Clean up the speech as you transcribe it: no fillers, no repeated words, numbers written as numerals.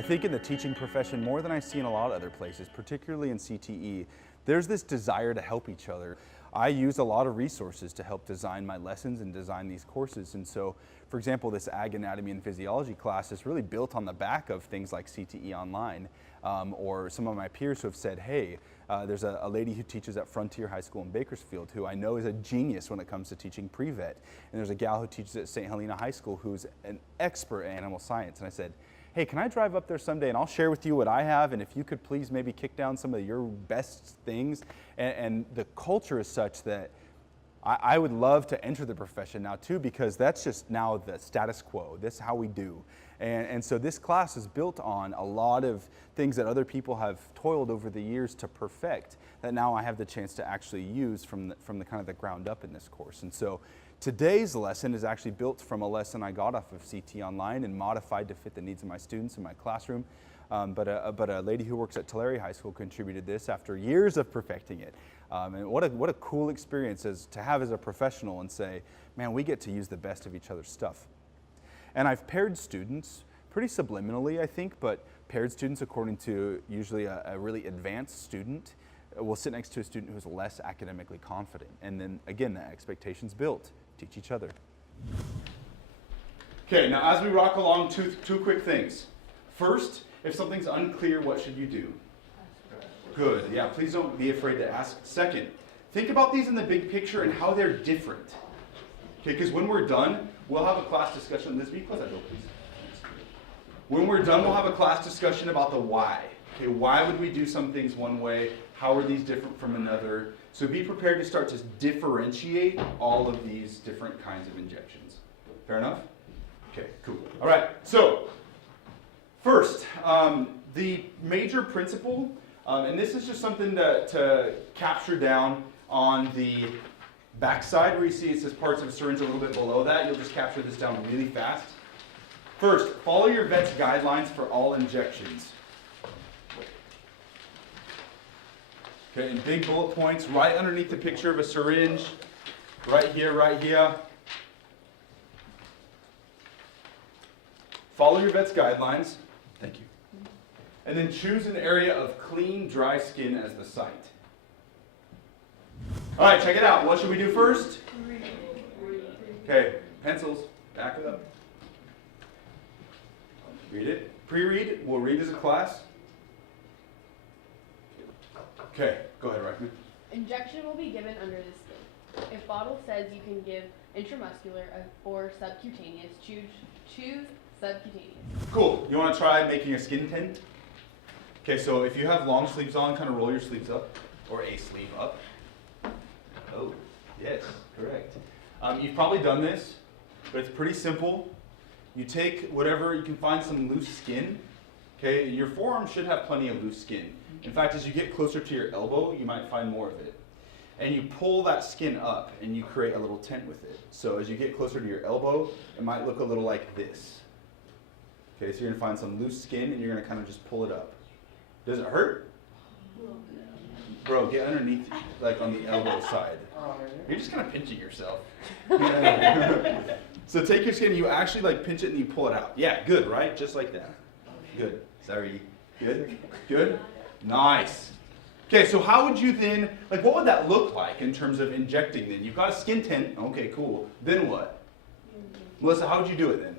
I think in the teaching profession, more than I see in a lot of other places, particularly in CTE, there's this desire to help each other. I use a lot of resources to help design my lessons and design these courses. And so, for example, this Ag Anatomy and Physiology class is really built on the back of things like CTE Online, or some of my peers who have said, hey, there's a lady who teaches at Frontier High School in Bakersfield who I know is a genius when it comes to teaching pre-vet. And there's a gal who teaches at St. Helena High School who's an expert in animal science. And I said, hey, can I drive up there someday and I'll share with you what I have, and if you could please maybe kick down some of your best things. And the culture is such that I would love to enter the profession now too, because that's just now the status quo. This is how we do. And so this class is built on a lot of things that other people have toiled over the years to perfect, that now I have the chance to actually use from the kind of the ground up in this course. And so today's lesson is actually built from a lesson I got off of CT Online and modified to fit the needs of my students in my classroom. But a lady who works at Tulare High School contributed this after years of perfecting it. And what a cool experience to have as a professional and say, man, we get to use the best of each other's stuff. And I've paired students, pretty subliminally I think, but paired students according to usually a really advanced student will sit next to a student who's less academically confident. And then again, the expectation's built. Teach each other. Okay, now as we rock along, two quick things. First, if something's unclear, what should you do? Good, yeah, please don't be afraid to ask. Second, think about these in the big picture and how they're different. Okay, because when we're done, we'll have a class discussion. Liz, close that door, please. When we're done, we'll have a class discussion about the why. Okay, why would we do some things one way? How are these different from another? So be prepared to start to differentiate all of these different kinds of injections. Fair enough? Okay, cool. All right, so first, the major principle, and this is just something to capture down on the backside where you see it says parts of a syringe a little bit below that. You'll just capture this down really fast. First, follow your vet's guidelines for all injections. Okay, in big bullet points, right underneath the picture of a syringe, right here, right here. Follow your vet's guidelines. Thank you. And then choose an area of clean, dry skin as the site. All right, check it out. What should we do first? Okay, pencils, back it up. Read it. Pre-read, we'll read as a class. Okay, go ahead, Reichman. Injection will be given under the skin. If bottle says you can give intramuscular or subcutaneous, choose subcutaneous. Cool. You want to try making a skin tint? Okay, so if you have long sleeves on, kind of roll your sleeves up, or a sleeve up. Oh, yes, correct. You've probably done this, but it's pretty simple. You take whatever, you can find some loose skin. Okay, your forearm should have plenty of loose skin. In fact, as you get closer to your elbow, you might find more of it. And you pull that skin up and you create a little tent with it. So as you get closer to your elbow, it might look a little like this. Okay, so you're gonna find some loose skin and you're gonna kind of just pull it up. Does it hurt? Bro, get underneath, like on the elbow side. You're just kind of pinching yourself. So take your skin, you actually like pinch it and you pull it out. Yeah, good, right? Just like that. Good. Sorry. Good? Good? Nice. Okay, so how would you then, like what would that look like in terms of injecting then? You've got a skin tent. Okay, cool. Then what? Melissa, how would you do it then?